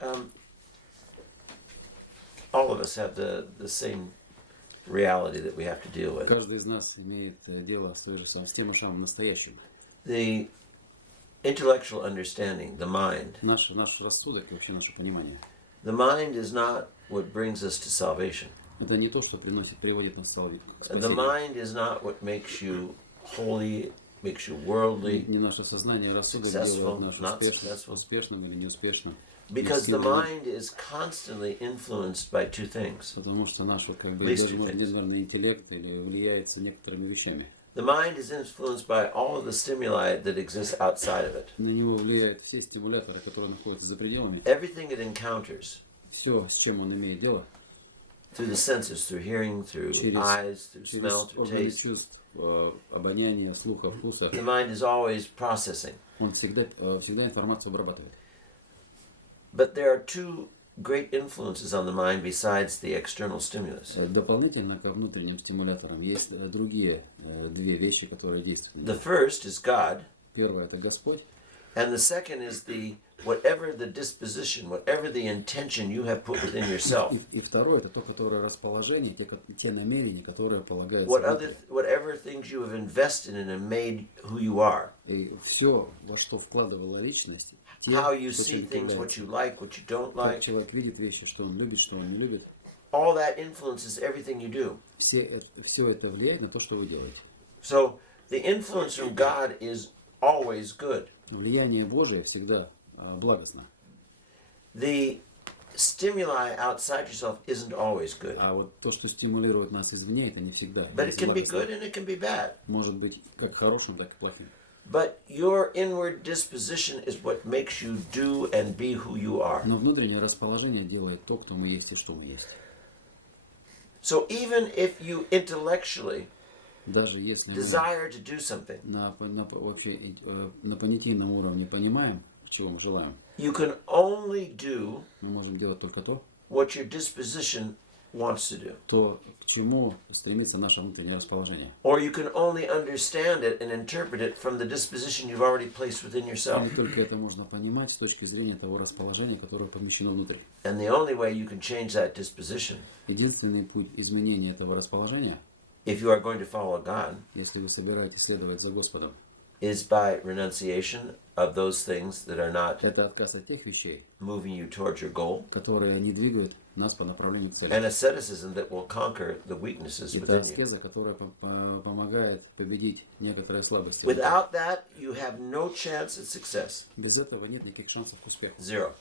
um, all of us have the same reality that we have to deal with. Каждый из нас имеет дело с тем же самым настоящим. The intellectual understanding, the mind. Наш рассудок и вообще наше понимание. The mind is not what brings us to salvation. Это не то, что приводит нас к спасению. The mind is not what makes you holy, makes you worldly, не наше сознание, рассудок successful, делает not нас successful. успешным или неуспешным. Because the mind is constantly influenced by two things. Потому что наш At least two даже, things. наверное, интеллект или влияется некоторыми вещами. The mind is influenced by all of the stimuli that exist outside of it. На него влияют все стимуляторы, которые находятся за пределами. Everything it encounters Все, с чем он имеет дело, through the senses, through hearing, through eyes, through smell, через through органы taste. чувств, обоняния, слуха, вкуса, The mind is always processing. он всегда информацию обрабатывает. But there are two great influences on the mind besides the external stimulus. Дополнительно ко внутренним стимуляторам есть другие две вещи, которые действуют. The first is God, Первое – это Господь. and the second is whatever the disposition, whatever the intention you have put within yourself. И второе – это то, которое расположение, те намерения, которые полагаются. Whatever things you have invested in and made who you are. И все, во что вкладывала личность, How you see things, what you like, what you don't как like. человек видит вещи, что он любит, что он не любит. All that influences everything you do. Все это влияет на то, что вы делаете. So the influence from God is always good. Влияние Божие всегда благостно. The stimuli outside yourself isn't always good. А вот то, что стимулирует нас извне, это не всегда. But it can be good and it can be bad. Может быть как хорошим, так и плохим. But your inward disposition is what makes you do and be who you are. Но внутреннее расположение делает то, кто мы есть и что мы есть. So even if you intellectually Даже если мы desire to do something, вообще на понятийном уровне понимаем, чего мы желаем, you can only do мы можем делать только то, what your disposition wants to do. то, к чему стремится наше внутреннее расположение. Or you can only understand it and interpret it from the disposition you've already placed within yourself. И только это можно понимать с точки зрения того расположения, которое помещено внутрь. And the only way you can change that disposition, Единственный путь изменения этого расположения, if you are going to follow God, если вы собираетесь следовать за Господом, is by renunciation of those things that are not это отказ от тех вещей, moving you towards your goal, которые не двигают нас по направлению к цели. and asceticism that will conquer the weaknesses Это within you. аскеза, которая помогает победить некоторые слабости. Without that, you have no chance at success. Без этого нет никаких шансов к успеху. Zero.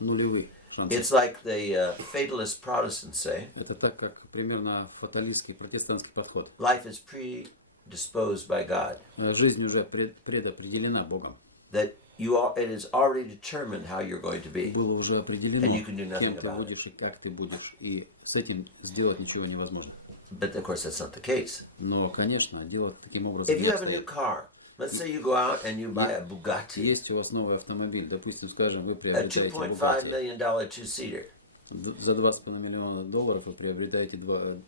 Нулевых шансов. It's like the fatalist Protestants say, Это так, как примерно фаталистский, протестантский подход. life is predisposed by God. Жизнь уже предопределена Богом. That it is already determined how you're going to be. Было уже определено, And you can do nothing кем ты about it. будешь и как ты будешь. И с этим сделать ничего невозможно. But of course, that's not the case. Но, конечно, делать таким образом If не you have a new обстоит. car, let's say you go out and you buy a Bugatti, Есть у вас новый автомобиль, допустим, скажем, вы a приобретаете $2.5 Bugatti. million two-seater, За $2,5 миллиона вы приобретаете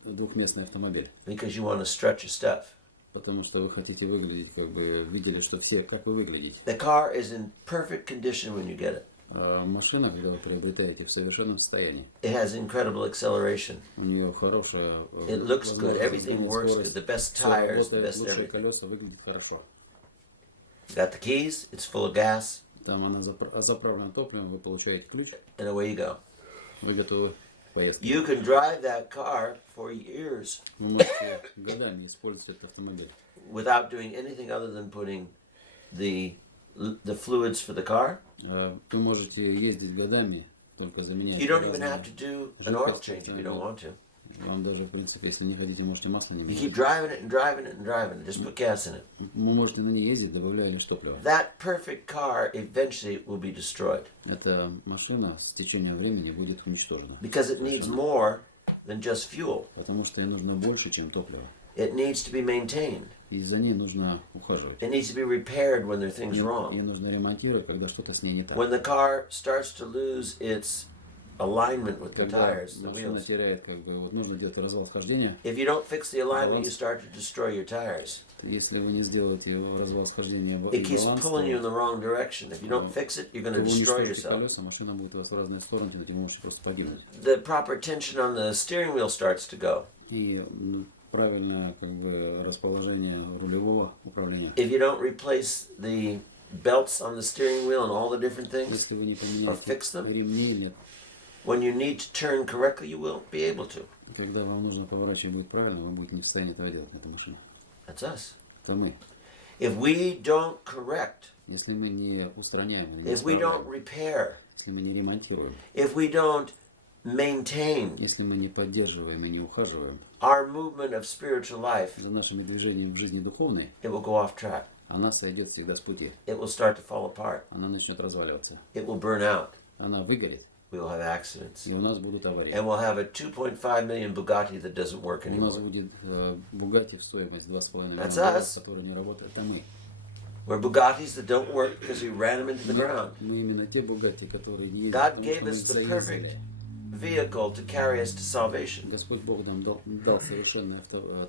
двухместный автомобиль. because you want to stretch your stuff. Потому что вы хотите выглядеть, как бы видели, что все, как вы выглядите. The car is in perfect condition when you get it. А машина, когда вы приобретаете, в совершенном состоянии. It has incredible acceleration. У нее хорошая It looks good. возможность Everything изменить works скорость. good. The best Всё tires, the работает, best лучшие everything. колеса, выглядит хорошо. You got the keys. It's full of gas, Там она заправлена топливом, вы получаете ключ, and away you go. вы готовы к поездке. You can drive that car for years Вы можете годами использовать этот автомобиль. without doing anything other than putting the fluids for the car. Вы можете ездить годами, только заменяя You don't even have to do an oil change if you don't want to. Вам даже, в принципе, если не хотите, можете масло не You менять. keep driving it and driving it and driving it. Just put gas in it. Вы можете на ней ездить, добавляя лишь топливо. That perfect car eventually will be destroyed Эта машина с течением времени будет уничтожена. because it needs more than just fuel. Потому что ей нужно больше, чем топливо. It needs to be maintained. И за ней нужно ухаживать. It needs to be repaired when there are things Ее wrong. нужно ремонтировать, когда что-то с ней не так. When the car starts to lose its alignment with the Когда tires, the машина wheels. теряет, как бы, вот нужно где-то развал схождения. If you don't fix the alignment, you start to destroy your tires. Если вы не сделаете его развал схождения It и keeps баланс, pulling you in то the wrong direction. If you don't fix it, you're going to вы destroy уничтожите yourself. колеса, машина будет вас в разные стороны тянуть, и вы можете просто погибнуть. The proper tension on the steering wheel starts to go. И правильное, как бы, расположение рулевого управления. If you don't replace the belts on the steering wheel and all the different things, Если вы не or fix поменяете them, ремни, нет, when you need to turn correctly, you will be able to. когда вам нужно поворачивать будет правильно, вы будете не в состоянии этого делать на этой машине. That's us. Это мы. If we don't correct, Если мы не устраняем, не if we don't исправляем, repair, если мы не ремонтируем, if we don't maintain если мы не поддерживаем и не ухаживаем our movement of spiritual life, за нашими движениями в жизни духовной, it will go off track. она сойдет всегда с пути. It will start to fall apart. Она начнет разваливаться. It will burn out. Она выгорит, We will have accidents. и у нас будут аварии. And we'll have a 2.5 million Bugatti that doesn't work У нас anymore. будет Бугатти в стоимость 2,5 миллиона That's долларов, us. который не работает. Это мы. We're Bugattis that don't work because we ran them into the ground. Мы именно те Бугатти, которые не ездят, God потому gave что мы us их the заездили. perfect vehicle to carry us to salvation. Господь Бог нам дал совершенное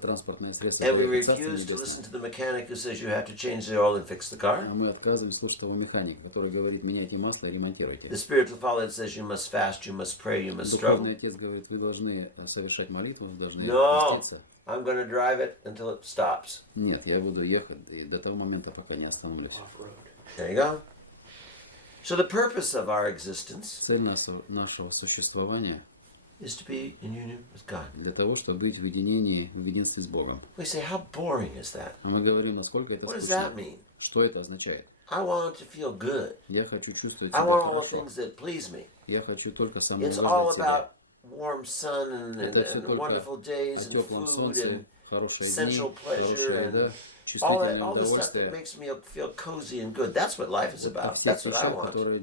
транспортное средство And we для Царства refuse to listen Небесного. to the mechanic who says you have to change the oil and fix the car. А мы отказываемся слушать того механика, который говорит, меняйте масло и ремонтируйте. The spiritual father says you must fast, you must pray, you must Духовный struggle. отец говорит, вы должны совершать молитву, вы должны No. поститься. I'm going to drive it until it stops. Нет, я буду ехать и до того момента, пока не остановлюсь. There you go. So the purpose of our existence Цель нашего существования is to be in union with God. для того, чтобы быть в единении, в единстве с Богом. We say, how boring is that? А мы говорим, насколько это What does that скучно. mean? Что это означает? I want to feel good. Я хочу чувствовать I себя want all the хорошо. things that please me. Я хочу только It's all самоуважать себя. about warm sun and Это все только wonderful days о and теплом food солнце, and хорошие дни, sensual pleasure хорошая and еда, all чувствительное the stuff that удовольствие. makes me feel cozy and good. That's what life is О about. всех That's what I вещах, want. которые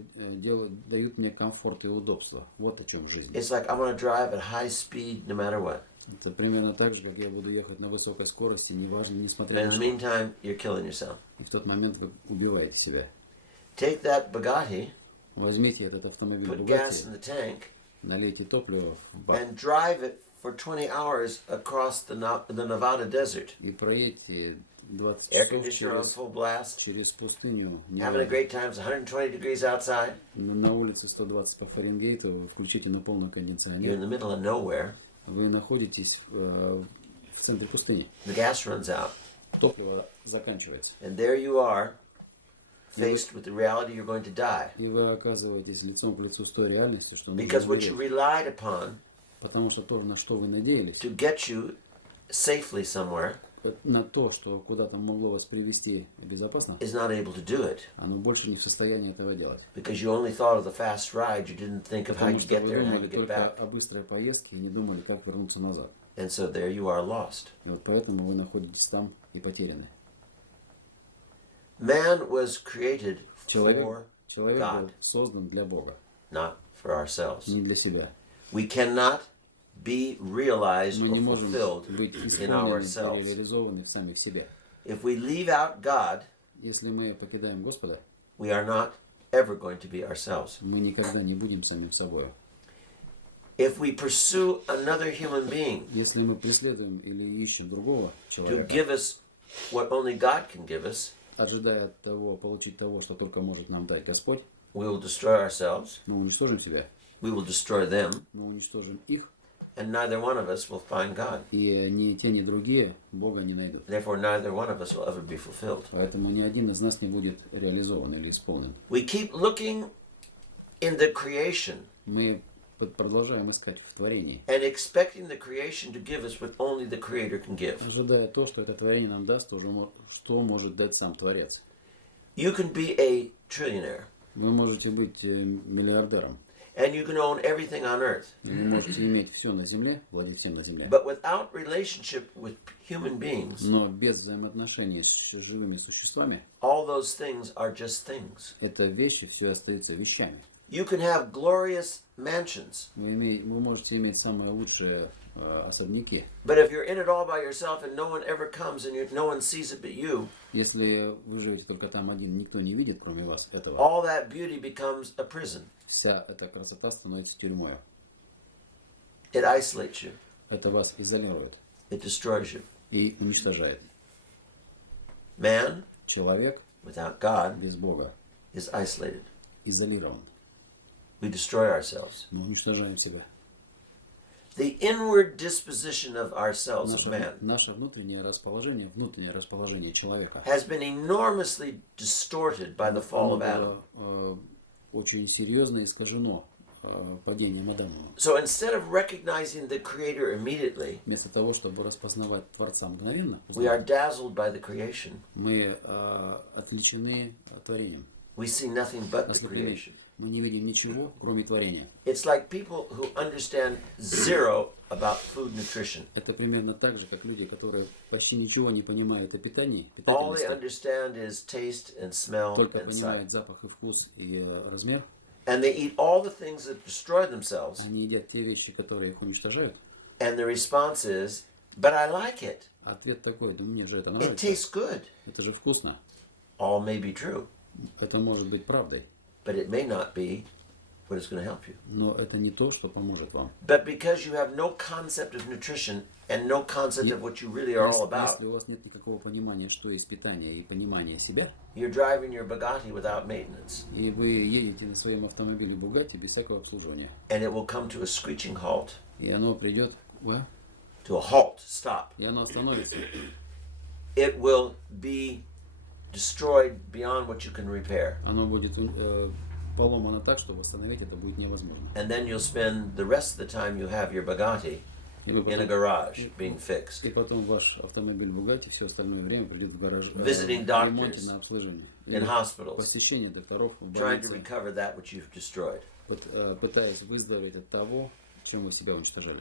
дают мне комфорт и удобство. Вот о чем жизнь. It's like I want to drive at high speed no matter what. Это примерно так же, как я буду ехать на высокой скорости, неважно, And несмотря in на the что. meantime, you're killing yourself. И в тот момент вы убиваете себя. Take that Bugatti, Возьмите этот автомобиль put gas in Бугатти, the tank, налейте топливо в бак and drive it for 20 hours across the Nevada desert. и проедьте 20 Air часов conditioner on full blast, через пустыню. having a great time. It's 120 degrees outside. На улице 120 по Фаренгейту, вы включите на полный You're in кондиционер. the middle of nowhere. Вы находитесь в центре пустыни. The gas runs out. Топливо заканчивается. And there you are, faced with the reality you're going to die. И вы оказываетесь лицом к лицу с той реальностью, что нужно Because what you умереть. relied upon Потому что то, на что вы надеялись, to get you safely somewhere на то, что куда-то могло вас привести безопасно, is not able to do it. оно больше не в состоянии этого делать. Because you only thought of the fast ride, you didn't think of how Потому you что get вы there and how думали you get только back. о быстрой поездке и не думали, как вернуться назад. And so there you are lost. И вот поэтому вы находитесь там и потеряны. Man was created for Человек God. был создан для Бога, not for ourselves. не для себя. We cannot be realized Мы or не можем fulfilled быть in исполнены ourselves. или реализованы в самих себе. If we leave out God, Если мы покидаем Господа, we are not ever going to be ourselves. мы никогда не будем самим собой. If we pursue another human being Если мы преследуем или ищем другого to человека, give us what only God can give us, ожидая получить того, что только может нам дать Господь, we will destroy ourselves, мы уничтожим себя, we will destroy them, мы уничтожим их, and neither one of us will find God. и ни те, ни другие Бога не найдут. Therefore, neither one of us will ever be fulfilled. Поэтому ни один из нас не будет реализован или исполнен. We keep looking in the creation Мы продолжаем искать в творении, and expecting the creation to give us what only the Creator can give. ожидая то, что это творение нам даст, что может дать сам Творец. You can be a trillionaire, Вы можете быть миллиардером, and you can own everything on earth, и вы можете иметь все на земле, владеть всем на земле, but without relationship with human beings, но без взаимоотношений с живыми существами, all those things are just things. это вещи, все остается вещами. You can have glorious mansions, Вы можете иметь самые лучшие особняки. But if you're in it all by yourself and no one ever comes and no one sees it but you, Если вы живете только там один, никто не видит, кроме вас, этого, all that beauty becomes a prison. вся эта красота становится тюрьмой. It isolates you. Это вас изолирует It destroys you. и уничтожает. Man, Человек without God, без Бога is isolated. изолирован. We destroy ourselves. Мы уничтожаем себя. The inward disposition of ourselves, of man, Наше внутреннее расположение человека has been enormously distorted by the fall of Adam. было очень серьезно искажено падением Адама. So instead of recognizing the Creator immediately, Вместо того, чтобы распознавать Творца мгновенно, we are dazzled by the creation. мы отвлечены творением. We see nothing but the Ослеплены. creation. Мы не видим ничего, кроме творения. It's like people who understand zero about food nutrition. Это примерно так же, как люди, которые почти ничего не понимают о питании, All they питательности, understand is taste and smell только and sight. понимают запах и вкус и размер. And they eat all the things that destroy themselves. Они едят те вещи, которые их уничтожают. And the response is, but I like it. Ответ такой: да мне же это It нравится. tastes good. Это же вкусно. All may be true, Это может быть правдой, but it may not be what is going to help you. но это не то, что поможет вам. But because you have no concept of nutrition and no concept of what you really are all about, Если у вас нет никакого понимания, что есть питание, и понимания себя, you're driving your Bugatti without maintenance, и вы едете на своем автомобиле Bugatti без всякого обслуживания, and it will come to a screeching halt, и оно придет, to a halt, stop. и оно остановится, It will be destroyed beyond what you can repair. оно будет поломано так, что восстановить это будет невозможно. And then you'll spend the rest of the time you have your Bugatti И, вы in a потом, garage being fixed, и потом ваш автомобиль Bugatti все остальное время придет в гараж, Visiting в doctors ремонте на обслуживание. in Или hospitals, посещение докторов в trying to больнице, recover that which you've destroyed. пытаясь выздороветь от того, чем вы себя уничтожали.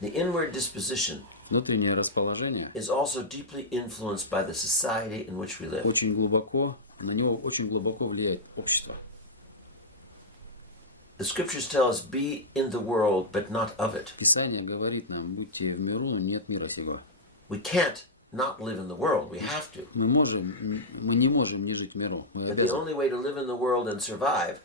The inward disposition Внутреннее расположение is also deeply influenced by the society in which we live. очень глубоко, на него очень глубоко влияет общество. The scriptures tell us, be in the world, but not of it. Писание говорит нам: будьте в миру, но нет мира сего. We can't not live in the world. We have to. Мы не можем не жить в миру. Мы But the обязаны. only way to live in the world and survive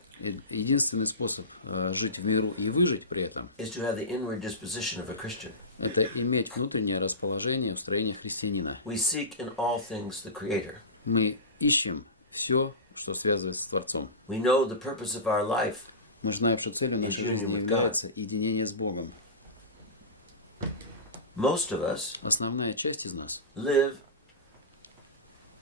Единственный способ жить в миру и выжить при этом is to have the inward disposition of a Christian. — это иметь внутреннее расположение, устроение христианина. We seek in all things the Creator. Мы ищем все, что связывает с Творцом. We know the purpose of our life Мы знаем, что целью нашей union жизни with является единение с Богом. Most of us Основная часть из нас live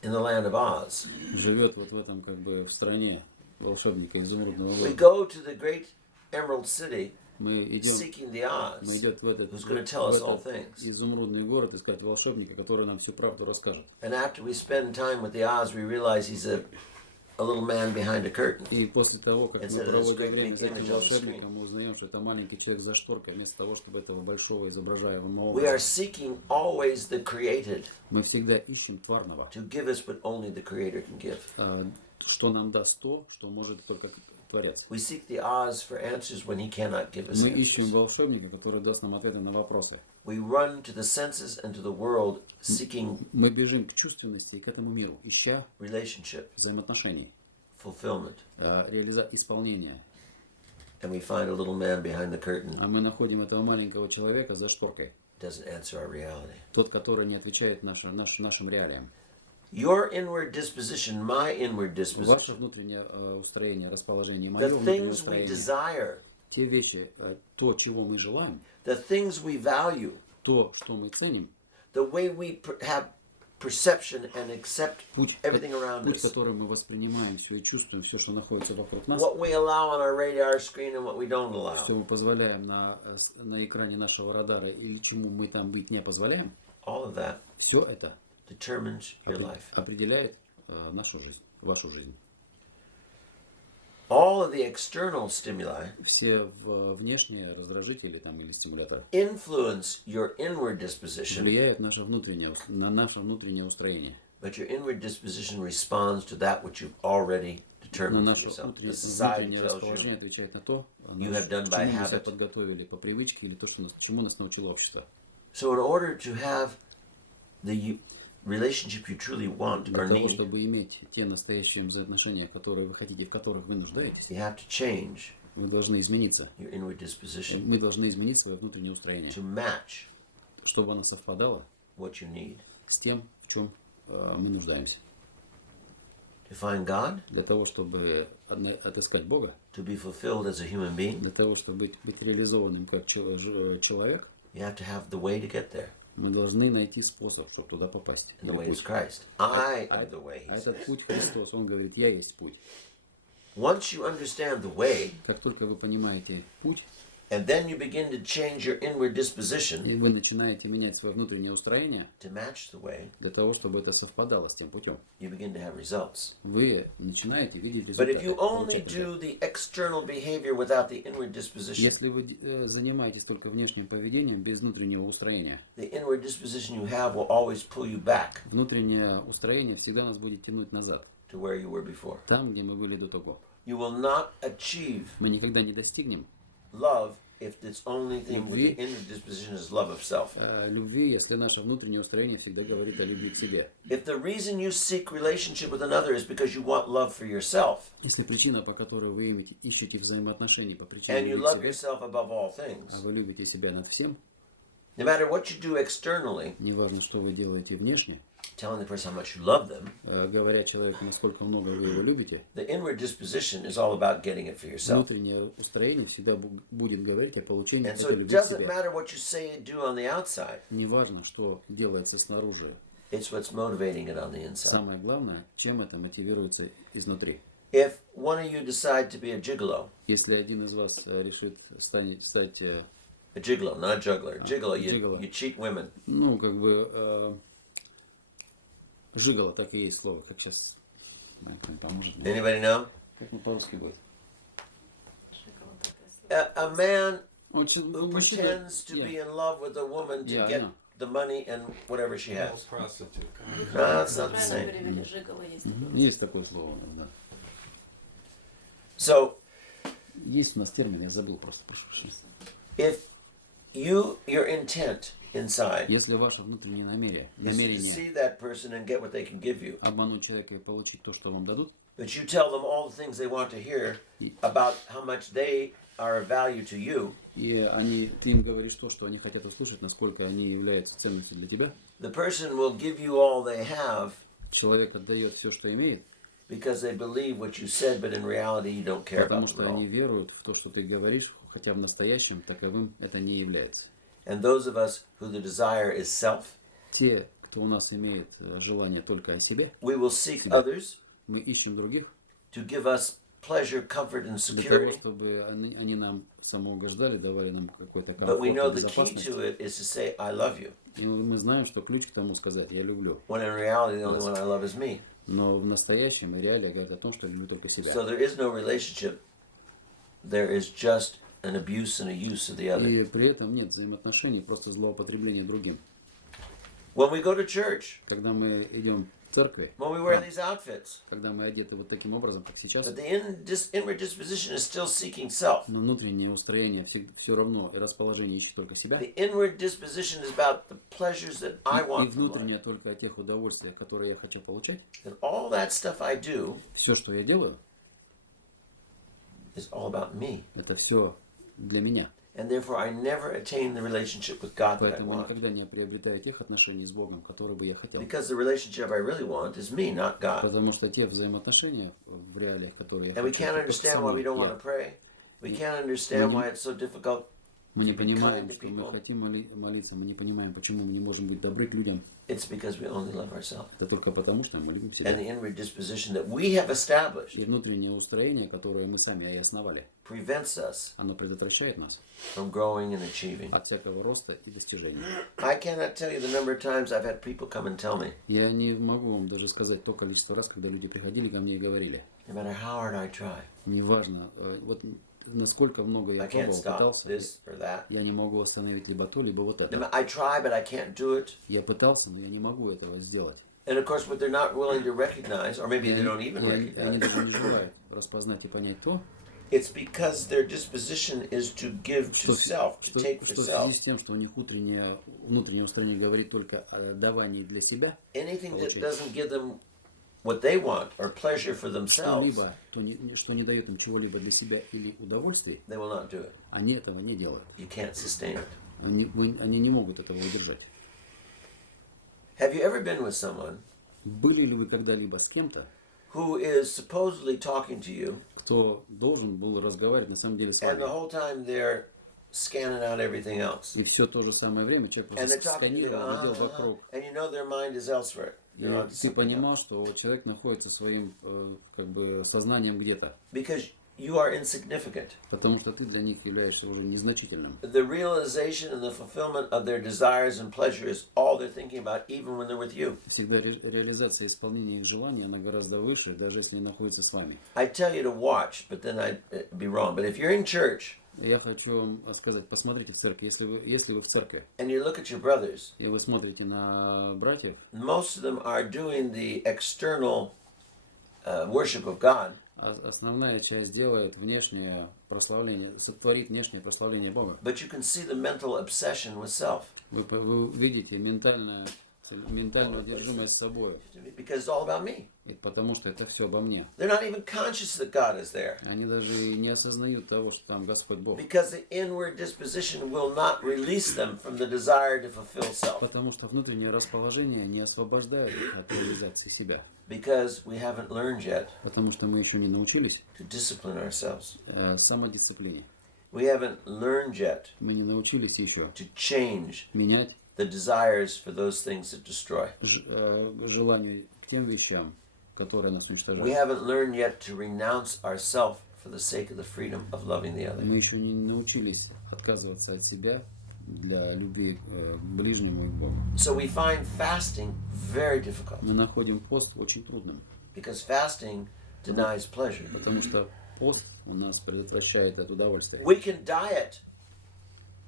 in the land of Oz. живет вот в этом, как бы, в стране волшебника изумрудного We города. go to the great Emerald City Мы идем seeking the Oz, в этот who's going to tell us all things. изумрудный город искать волшебника, который нам всю правду расскажет. And after we spend time with the Oz, we realize he's a little man behind a curtain. И после того, как мы Instead of this проводим great время big с этим image on the волшебником, screen. мы узнаем, что это маленький человек за шторкой, вместо того, чтобы этого большого изображаемого We are образа. seeking always the created Мы всегда ищем тварного, to give us what only the Creator can give. что нам даст то, что может только Творец. We seek the Oz for answers when he cannot give us Мы ищем answers. волшебника, который даст нам ответы на вопросы. We run to the senses and to the world seeking Мы бежим к чувственности и к этому миру, ища relationship, взаимоотношений, fulfillment. исполнения. And we find a little man behind the curtain А мы находим этого маленького человека за шторкой, doesn't answer our reality. тот, который не отвечает нашим реалиям. Your inward disposition, my inward Ваше disposition, внутреннее устроение, расположение, the мое внутреннее things we устроение, desire, те вещи, то, чего мы желаем, the things we value, то, что мы ценим, the way we have perception and accept путь, everything around путь, us, которым мы воспринимаем все и чувствуем, все, что находится вокруг нас, what we allow on our radar screen and what we don't allow. что мы позволяем на экране нашего радара или чему мы там быть не позволяем, All of that все это determines your life. определяет нашу жизнь, вашу жизнь. All of the external stimuli Все внешние раздражители там, или стимуляторы influence your inward disposition, влияют на наше внутреннее устроение. but your inward disposition responds to that which you've already determine for наше yourself. The внутреннее society tells you расположение отвечает на то, you к have done чему by мы себя habit. подготовили по привычке или то, чему нас научило общество. So in order to have the relationship you truly want Для or того, need, чтобы иметь те настоящие взаимоотношения, которые вы хотите, в которых вы нуждаетесь, you have to change вы должны измениться. your inward disposition Мы должны изменить свое внутреннее устроение, to match чтобы оно совпадало what you need. с тем, в чем мы нуждаемся. To find God, Для того, чтобы отыскать Бога, to be fulfilled as a human being, для того, чтобы быть реализованным как человек, you have to have the way to get there. мы должны найти способ, чтобы туда попасть. And the way is Путь. Christ. I am the way, А he этот says. путь Христос, Он говорит, я есть путь. Once you understand the way, Как только вы понимаете путь, and then you begin to change your inward и disposition вы начинаете менять свое внутреннее устроение, to match the way, для того, чтобы это совпадало с тем путем, you begin to have results. вы начинаете видеть But if результаты. you only получать результаты. do the external behavior without the inward disposition, Если вы занимаетесь только внешним поведением без внутреннего устроения, the inward disposition you have will always pull you back внутреннее устроение всегда нас будет тянуть назад, to where you were before. там, где мы были до того. You will not achieve Мы никогда не достигнем love if its only thing with the inward disposition is love of self. любви, если наше внутреннее устроение всегда говорит о любви к себе. If the reason you seek relationship with another is because you want love for yourself, Если причина, по которой вы ищете взаимоотношений по причине and you любви к love себе, yourself above all а things, вы любите себя над всем, no matter what you do externally, неважно, что вы делаете внешне, telling the person how much you love them, говоря человеку, насколько много вы его любите, the inward disposition is all about getting it for yourself. внутреннее устроение всегда будет говорить о получении And so этой it любви к doesn't себе. matter what you say and do on the outside, Неважно, что делается снаружи, it's what's motivating it on the inside. самое главное, чем это мотивируется изнутри. If one of you decide to be a gigolo, Если один из вас решит стать, a gigolo, not a juggler, gigolo, gigolo. you cheat women. ну, как бы, жигало, так и есть слово, как сейчас, Майк мне поможет. Anybody know? Как по-русски будет? A man Очень, who мужчина, pretends to be in love with a woman to Yeah, I get know. the money and whatever she Male has. prostitute. No, it's not the Правильно same. перевели, жигало есть. Есть такое слово, да. So Есть у нас термин, я забыл просто, прошу прощения. if your intent inside Если ваше внутреннее is to намерение deceive that person and get what they can give you, обмануть человека и получить то, что вам дадут, but you tell them all the things they want to hear about how much they are of value to you, и ты им говоришь то, что они хотят услышать, насколько они являются ценностью для тебя, the person will give you all they have человек отдает все, что имеет, because they believe what you said, but in reality you don't care потому about them что at all. они веруют в то, что ты говоришь, хотя в настоящем таковым это не является. And those of us who the desire is self, Те, кто у нас имеет желание только о себе, we will seek others мы ищем других to give us pleasure, comfort, and для того, security. чтобы они нам самоугождали, давали нам какой-то But we know комфорт и the key безопасность. to it is to say, I love you. И мы знаем, что ключ к тому сказать «я люблю». When in reality, the only one I love is me. Но в настоящем и реалии говорят о том, что люблю только себя. So there is no relationship. There is just an abuse and a use of the other. И при этом нет взаимоотношений, просто злоупотребление другим. When we go to church, Когда мы идем в церкви, when we wear these outfits, когда мы одеты вот таким образом, как сейчас, but the inward disposition is still seeking self. но внутреннее устроение все равно и расположение ищет только себя. The inward disposition is about the pleasures that I И want from life. внутреннее только о тех удовольствиях, которые я хочу получать. And all that stuff I do Все, что я делаю, is all about me. это все для меня. And therefore I never attain the relationship with God that I Поэтому want. никогда не приобретаю тех отношений с Богом, которые бы я хотел. Because the relationship I really want is me, not God. Потому что те взаимоотношения в реалиях, которые я And we хочу, can't это understand со why мной we don't want я. to pray. We can't understand why it's so difficult. Мы не to be понимаем, kind to что мы people. хотим молиться, мы не понимаем, почему мы не можем быть добры к людям. It's because we only love ourselves. Это только потому, что мы любим And себя. the inward disposition that we have established И внутреннее устроение, которое мы сами и основали, prevents us оно предотвращает нас from growing and achieving. от всякого роста и достижения. I cannot tell you the number of times I've had people come and tell me, Я не могу вам даже сказать то количество раз, когда люди приходили ко мне и говорили, no matter how hard I try, неважно, вот насколько много я I can't пробовал, stop пытался, this or that. я не могу остановить либо то, либо вот No это. ma- I try, but I can't do it. Я пытался, но я не могу этого сделать. And of course, what they're not willing to recognize, or maybe they don't even Они recognize, даже не желают распознать и понять то, it's because their disposition is to give to self, to take for что в self. связи с тем, что у них внутреннее устроение говорит только о давании для себя, Anything that doesn't give them what they want or pleasure for themselves, что-либо, что не дает им чего-либо для себя или удовольствий, they will not do it. они этого не делают. You can't sustain it. Они не могут этого удержать. Have you ever been with someone Были ли вы когда-либо с кем-то, who is supposedly talking to you, кто должен был разговаривать на самом деле с and the вами? whole time they're scanning out everything else? И все то же самое время человек And they're просто talking to you, сканировал, видел вокруг. and you know their mind is elsewhere. И They're on to ты something понимал, else. что вот человек находится своим как бы сознанием где-то, Because you are insignificant. потому что ты для них являешься уже незначительным. The realization and the fulfillment of their desires and pleasure is all they're thinking about, even when they're with you. Всегда реализация и исполнение их желаний, она гораздо выше, даже если они находятся с вами. I tell you to watch, but then I'd be wrong. But if you're in church Я хочу вам сказать, посмотрите в церкви, если вы в церкви, and you look at your brothers, и вы смотрите на братьев, most of them are doing the external worship of God, основная часть делает внешнее прославление, сотворит внешнее прославление Бога. but you can see the mental obsession with self. Вы видите ментальную одержимость собой, Because it's all about me. и потому что это все обо мне. They're not even conscious that God is there. Они даже не осознают того, что там Господь Бог. Because the inward disposition will not release them from the desire to fulfill self. Потому что внутреннее расположение не освобождает их от реализации себя. Because we haven't learned yet Потому что мы еще не научились to discipline ourselves. самодисциплине. We haven't learned yet Мы не научились еще to change менять the desires for those things that destroy. желание к тем вещам, которые нас We уничтожают. haven't learned yet to renounce ourself for the sake of the freedom of loving the other. Мы еще не научились отказываться от себя для любви к ближнему и к Богу. So we find fasting very difficult Мы находим пост очень трудным, because fasting denies pleasure. потому что пост у нас предотвращает это удовольствие. We can diet,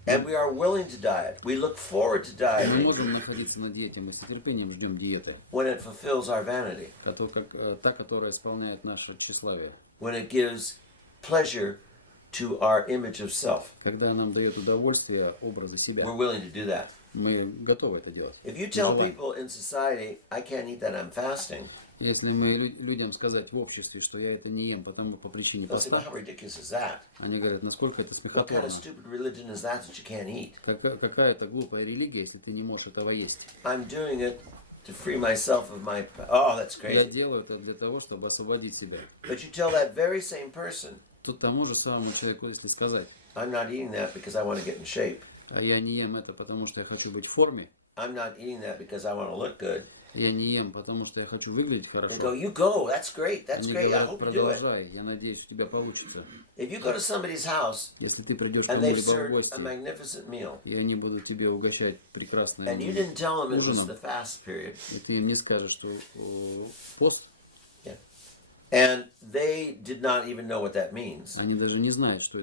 and we are willing to diet. We look forward to Мы dieting можем находиться на диете, мы с нетерпением ждем диеты, when it fulfills our vanity, та, которая исполняет наше тщеславие, when it gives pleasure to our image of self. когда нам дает удовольствие образа себя. We're willing to do that. Мы готовы это делать. If you tell Желаем. people in society, I can't eat that, I'm fasting, Если мы людям сказать в обществе, что я это не ем по причине they'll say, well, поста, how ridiculous is that? они говорят, насколько это What kind смехотворно. of stupid religion is that you can't eat? Какая-то глупая религия, если ты не можешь этого есть. I'm doing it to free myself of my... Oh, that's Я crazy. делаю это для того, чтобы освободить себя. But you tell that very same person, Тут тому же самому человеку, если сказать, I'm not eating that because I want to get in shape. а я не ем это, потому что я хочу быть в форме, I'm not eating that because I want to look good. я не ем, потому что я хочу выглядеть They go, хорошо. you go, that's great, that's Они great, I говорят, hope you do it. продолжай, я надеюсь, у тебя получится. If you go to somebody's house Если ты придешь к and they've кому-либо в served гости, a magnificent meal, и они будут тебе угощать прекрасным and you didn't tell them it was ужином, the fast period, и ты им не скажешь, что пост, and they did not even know what that means, они даже не знают, что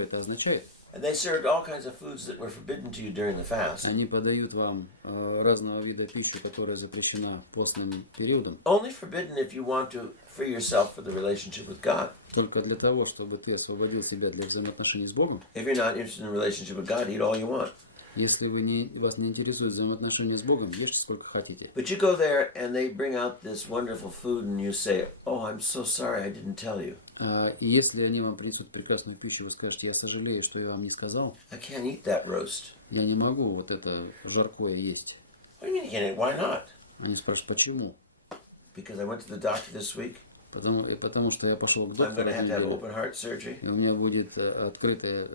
это означает. and they served all kinds of foods that were forbidden to you during the fast, Они подают вам разного вида пищу, которая запрещена постным периодом, only forbidden if you want to free yourself for the relationship with God. только для того, чтобы ты освободил себя для взаимоотношений с Богом. If you're not interested in a relationship with God, eat all you want. Если вас не интересуют взаимоотношения с Богом, ешьте сколько хотите. But you go there and they bring out this wonderful food and you say, oh, I'm so sorry, I didn't tell you. И если они вам принесут прекрасную пищу, вы скажете, я сожалею, что я вам не сказал, I can't eat that roast. я не могу вот это жаркое есть. What do you mean you can't eat? Why not? Они спрашивают, почему? Because I went to the doctor this week. Потому что я пошел к I'm доктору, going to have to have open heart surgery. и у меня будет открытая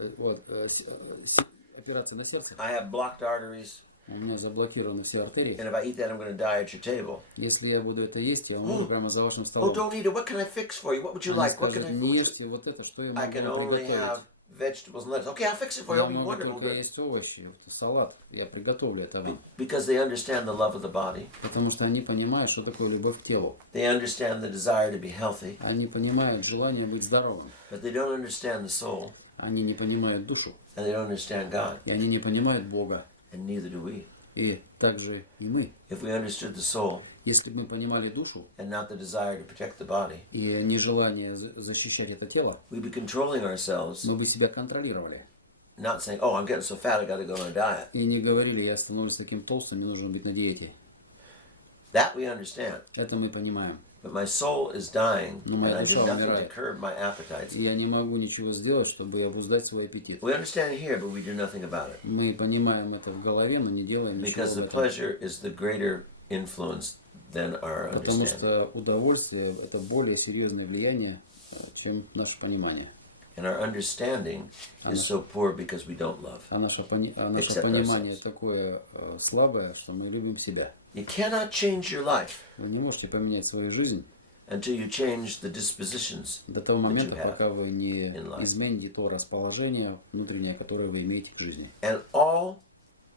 операция на сердце. I have blocked arteries. У меня заблокированы все артерии. And if I eat that, I'm going to die at your table. Если я буду это есть, я умру прямо за вашим Oh, столом. don't eat it. What can I fix for you? What would you Они like? What can скажут, I не fix? ешьте вот это, что я I могу can вам only have приготовить. vegetables and lettuce. Okay, I'll fix it for you. Я It'll be могу wonderful. только Good. есть овощи, салат. Я приготовлю это вам. Because they understand the love of the body. Потому что они понимают, что такое любовь к телу. They understand the desire to be healthy. Они понимают желание быть здоровым. But they don't understand the soul. Они не понимают душу. And they don't understand God. И они не понимают Бога. And neither do we. И также и мы. If we understood the soul, Если бы мы понимали душу and not the desire to protect the body, и нежелание защищать это тело, we'd be controlling ourselves, мы бы себя контролировали. not saying, oh, I'm getting so fat, I got to go on a diet. И не говорили, я становлюсь таким толстым, мне нужно быть на диете. That we understand. Это мы понимаем. But my soul is dying, Но and моя I do душа nothing to умирает. curb my appetites. И я не могу ничего сделать, чтобы обуздать свой аппетит. We understand it here, but we do nothing about it. Мы понимаем это в голове, но не делаем ничего Because об the этом. pleasure is the greater influence than our Потому understanding. что удовольствие – это более серьезное влияние, чем наше понимание. And our understanding is so poor because we don't love. А наше Accept понимание ourselves. такое слабое, что мы любим себя. You cannot change your life Вы не можете поменять свою жизнь until you change the dispositions до того that момента, you have пока вы не in life. измените то расположение внутреннее, которое вы имеете к жизни. And all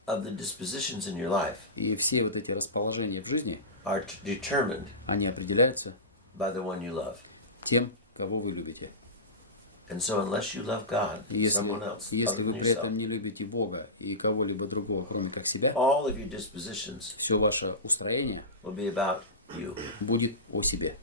of the dispositions in your life И все вот эти расположения в жизни, are determined они определяются by the one you love. тем, кого вы любите. And so unless you love God, И someone else, если other вы than при этом yourself, не любите Бога и кого-либо другого, кроме как себя, all of your dispositions все ваше устроение will be about you. будет о себе.